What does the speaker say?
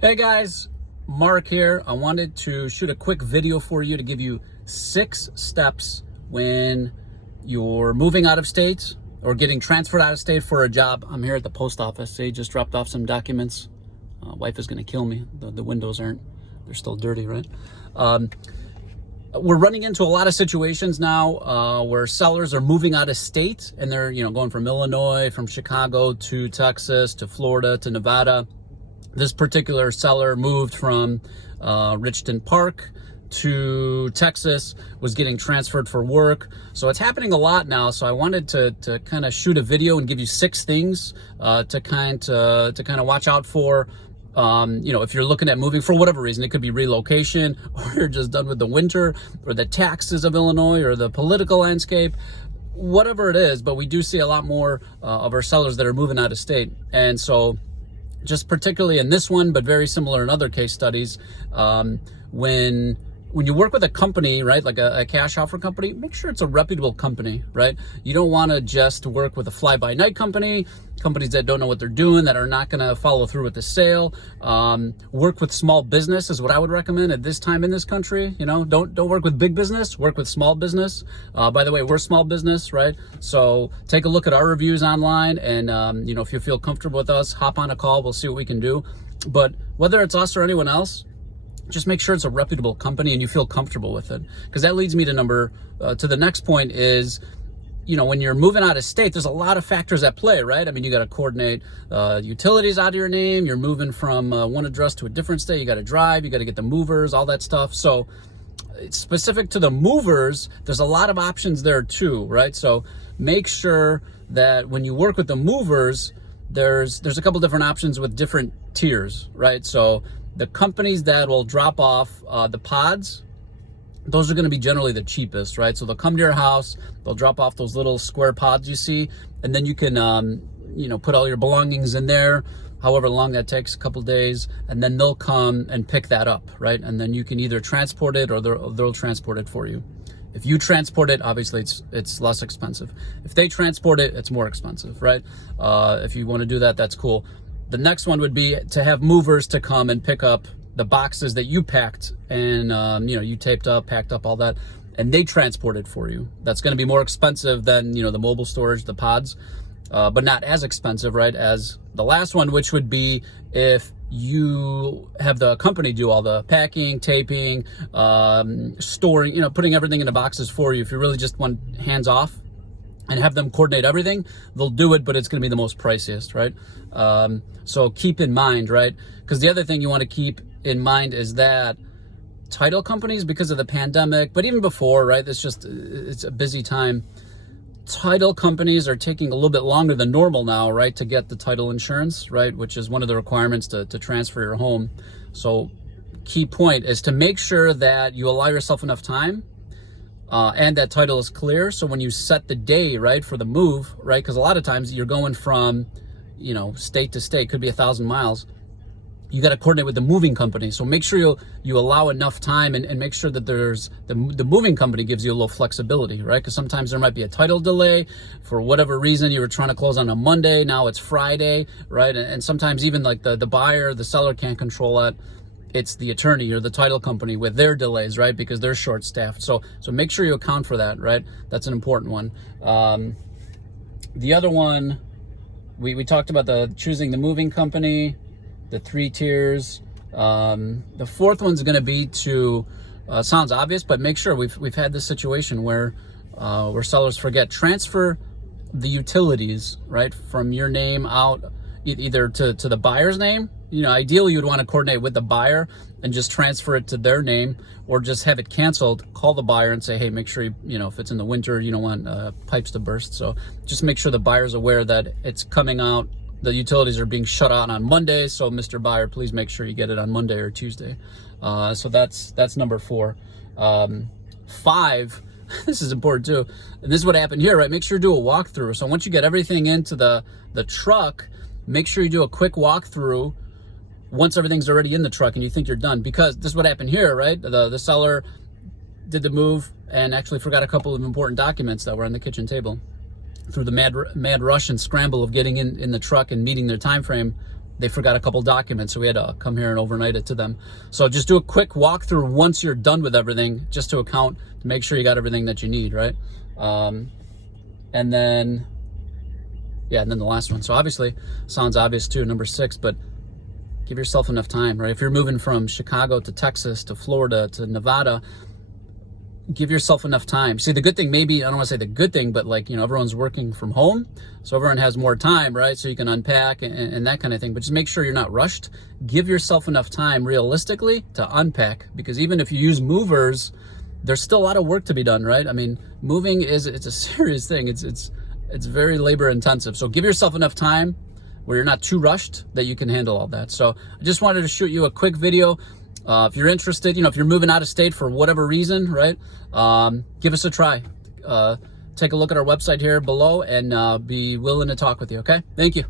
Hey guys, Mark here. I wanted to shoot a quick video for you to give you 6 steps when you're moving out of state or getting transferred out of state for a job. I'm here at the post office. They just dropped off some documents. Wife is going to kill me. The windows they're still dirty, right? We're running into a lot of situations now where sellers are moving out of state and they're, going from Illinois, from Chicago to Texas to Florida to Nevada. This particular seller moved from Richton Park to Texas, was getting transferred for work. So it's happening a lot now. So I wanted to kind of shoot a video and give you 6 things to kind of watch out for. If you're looking at moving for whatever reason, it could be relocation, or you're just done with the winter, or the taxes of Illinois, or the political landscape, whatever it is. But we do see a lot more of our sellers that are moving out of state. And so just particularly in this one, but very similar in other case studies, when you work with a company, right, like a cash offer company, make sure it's a reputable company, right? You don't want to just work with a fly-by-night companies that don't know what they're doing, that are not going to follow through with the sale. Work with small business is what I would recommend at this time in this country. Don't work with big business, work with small business. By the way, we're small business, right? So take a look at our reviews online, and if you feel comfortable with us, hop on a call. We'll see what we can do. But whether it's us or anyone else, just make sure it's a reputable company and you feel comfortable with it. Because that leads me to the next point is, when you're moving out of state, there's a lot of factors at play, right? I mean, you got to coordinate utilities out of your name. You're moving from one address to a different state. You got to drive, you got to get the movers, all that stuff. So it's specific to the movers, there's a lot of options there too, right? So make sure that when you work with the movers, there's a couple different options with different tiers, right? So the companies that will drop off the pods, those are going to be generally the cheapest, right? So they'll come to your house, they'll drop off those little square pods you see, and then you can, put all your belongings in there, however long that takes, a couple days, and then they'll come and pick that up, right? And then you can either transport it or they'll transport it for you. If you transport it, obviously it's less expensive. If they transport it, it's more expensive, right? If you want to do that, that's cool. The next one would be to have movers to come and pick up the boxes that you packed and, you taped up, packed up, all that, and they transport it for you. That's going to be more expensive than, the mobile storage, the pods, but not as expensive, right, as the last one, which would be if you have the company do all the packing, taping, storing, putting everything in the boxes for you. If you really just want hands off and have them coordinate everything, they'll do it, but it's going to be the most priciest, right? So keep in mind, right? Because the other thing you want to keep in mind is that title companies, because of the pandemic, but even before, right? It's a busy time. Title companies are taking a little bit longer than normal now, right? To get the title insurance, right? Which is one of the requirements to transfer your home. So key point is to make sure that you allow yourself enough time and that title is clear. So when you set the day, right, for the move, right, because a lot of times you're going from, state to state, could be 1,000 miles. You got to coordinate with the moving company. So make sure you allow enough time and make sure that there's the moving company gives you a little flexibility, right? Because sometimes there might be a title delay for whatever reason. You were trying to close on a Monday, now it's Friday, right? And sometimes even like the buyer, the seller can't control that. It's the attorney or the title company with their delays, right? Because they're short-staffed. So make sure you account for that, right? That's an important one. The other one, we talked about choosing the moving company, the 3 tiers. The fourth one's going to be sounds obvious, but make sure we've had this situation where sellers forget, transfer the utilities, right, from your name out either to the buyer's name. Ideally you'd want to coordinate with the buyer and just transfer it to their name, or just have it canceled. Call the buyer and say, hey, make sure if it's in the winter, you don't want pipes to burst. So just make sure the buyer's aware that it's coming out. The utilities are being shut out on Monday, so Mr. Buyer, please make sure you get it on Monday or Tuesday. So that's number 4. 5, this is important too, and this is what happened here, right? Make sure you do a walkthrough. So once you get everything into the truck, make sure you do a quick walkthrough once everything's already in the truck and you think you're done. Because this is what happened here, right? The seller did the move and actually forgot a couple of important documents that were on the kitchen table. Through the mad rush and scramble of getting in the truck and meeting their time frame, they forgot a couple documents, so we had to come here and overnight it to them. So just do a quick walkthrough once you're done with everything, just to account to make sure you got everything that you need, right? And then the last one. So obviously, sounds obvious too, number 6, but give yourself enough time, right? If you're moving from Chicago to Texas to Florida to Nevada, give yourself enough time. See, the good thing, maybe, I don't want to say the good thing, but like, everyone's working from home, so everyone has more time, right? So you can unpack and that kind of thing, but just make sure you're not rushed. Give yourself enough time realistically to unpack, because even if you use movers, there's still a lot of work to be done, right? I mean, moving it's a serious thing. It's very labor intensive. So give yourself enough time where you're not too rushed, that you can handle all that. So I just wanted to shoot you a quick video. If you're interested, if you're moving out of state for whatever reason, right, give us a try. Take a look at our website here below and be willing to talk with you, okay? Thank you.